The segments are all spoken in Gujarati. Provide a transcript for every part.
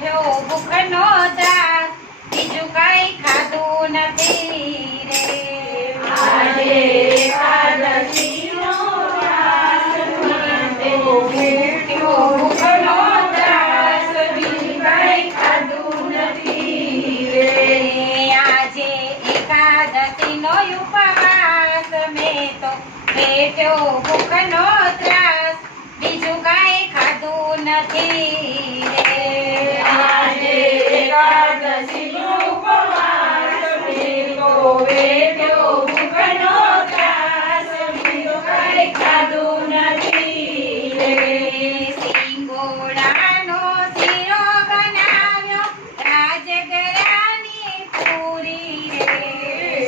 વેઠ્યો ભૂખનો ત્રાસ, બીજું કાંઈ ખાધું નથી રે. આજે એકાદશીનો વાસ, વેઠ્યો ભૂખનો ત્રાસ, બીજું કાંઈ ખાધું નથી રે. આજે એકાદશીનો ઉપવાસ, મેં તો વેઠ્યો ભૂખનો ત્રાસ, બીજું કાંઈ ખાધું નથી રે. આજે એકાદશીનો ઉપવાસ, મેં તો વેઠ્યો ભૂખનો ત્રાસ, બીજું કાંઈ ખાધું નથી રે. સિંગોડાનો શીરો બનાવ્યો, રાજગરાની પૂરી રે.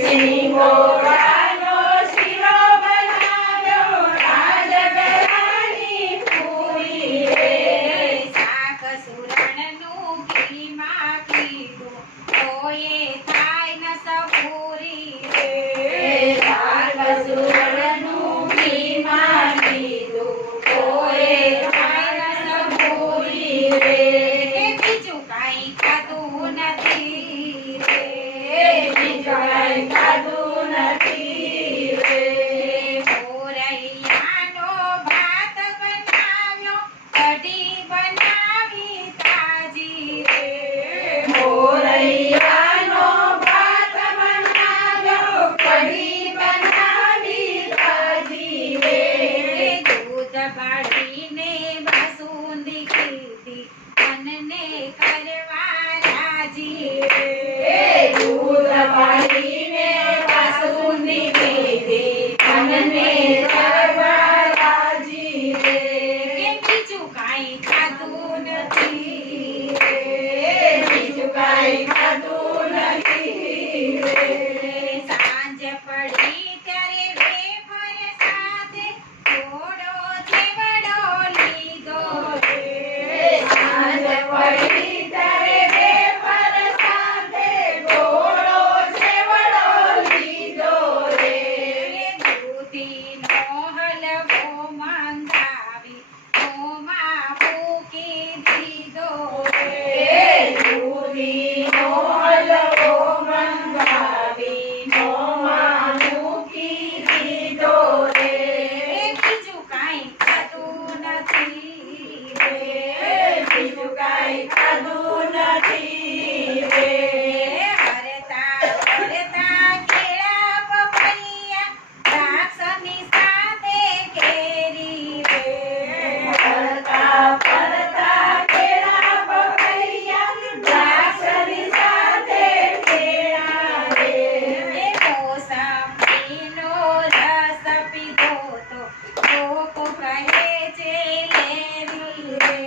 સિંગોડાનો શીરો બનાવ્યો, રાજગરાની પૂરી રે. શાક સુરણનું ઘીમાં કીધું, તોયે થાય ન સપૂરી રે. શાક સુરણનું ઘીમાં કીધું, તોય થાય ન પૂરી રે. કે બીજું કાંઈ ખાધું નથી રે. બીજું કાંઈ ખાધું નથી રે. મોરૈયાનો ભાત બનાવ્યો, કઢી બનાવી તાજી રે. મોરૈયાનો ભાત બનાવ્યો, કઢી બનાવી તાજી રે. દૂધ બાળીને બાસુંદી કીધી, મનને કરવા રાજી રે. દૂધ પાડીને બાસુંદી પીધી, મનને કરવા રાજી રે. કે બીજું કાંઈ ખાધું નથી રે. બીજું કાંઈ ખાધું નથી રે. સાંજ પડી ત્યારે વેફર સાથે થોડો ચેવડો લીધો રે. સાંજ પડી ત્યારે વેફર સાથે ગોળો ચેવડો લીધો રે. દૂધીનો હલવો મંગાવી મોંમાં મૂકી દીધો રે. દૂધીનો હલવો મંગાવી મોંમાં મૂકી દીધો રે. બીજું કાંઈ ખાધું નથી રે. બીજું કાંઈ ખાધું નથી રે. હરતા હરતા કેળા પપૈયા, દ્રાક્ષની સાથે કેરી રે. ફરતા ફરતા કેળા પપૈયા, દ્રાક્ષની સાથે કેળા રે. મોસંબીનો રસ પીધો તો લોકો કહે છે લેવી રે.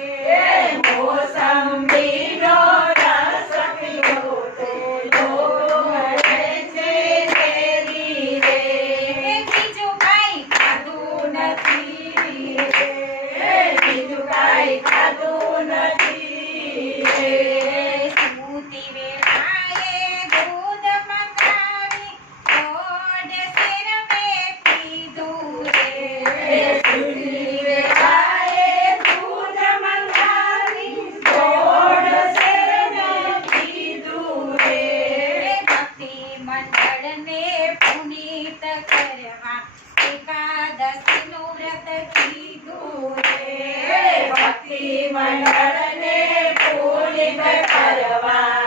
મોસંબીનો રસ પીધો તો લોકો કહે છે ઝેરી રે. બીજું કાંઈ ખાધું નથી રે. બીજું કાંઈ ખાધું નથી રે. સૂતી વેળાએ દૂધ મંગાવી, દોઢ શેર મેં પીધું રે. સૂતી વેળાએ દૂધ મંગાવી, દોઢ શેર મેં પીધું રે. ભક્તિ મંડળને પુનીત કરવા, એકાદશીનું વ્રત કીધું રે. ભક્તિ મંડળને પૂરિત કરવા,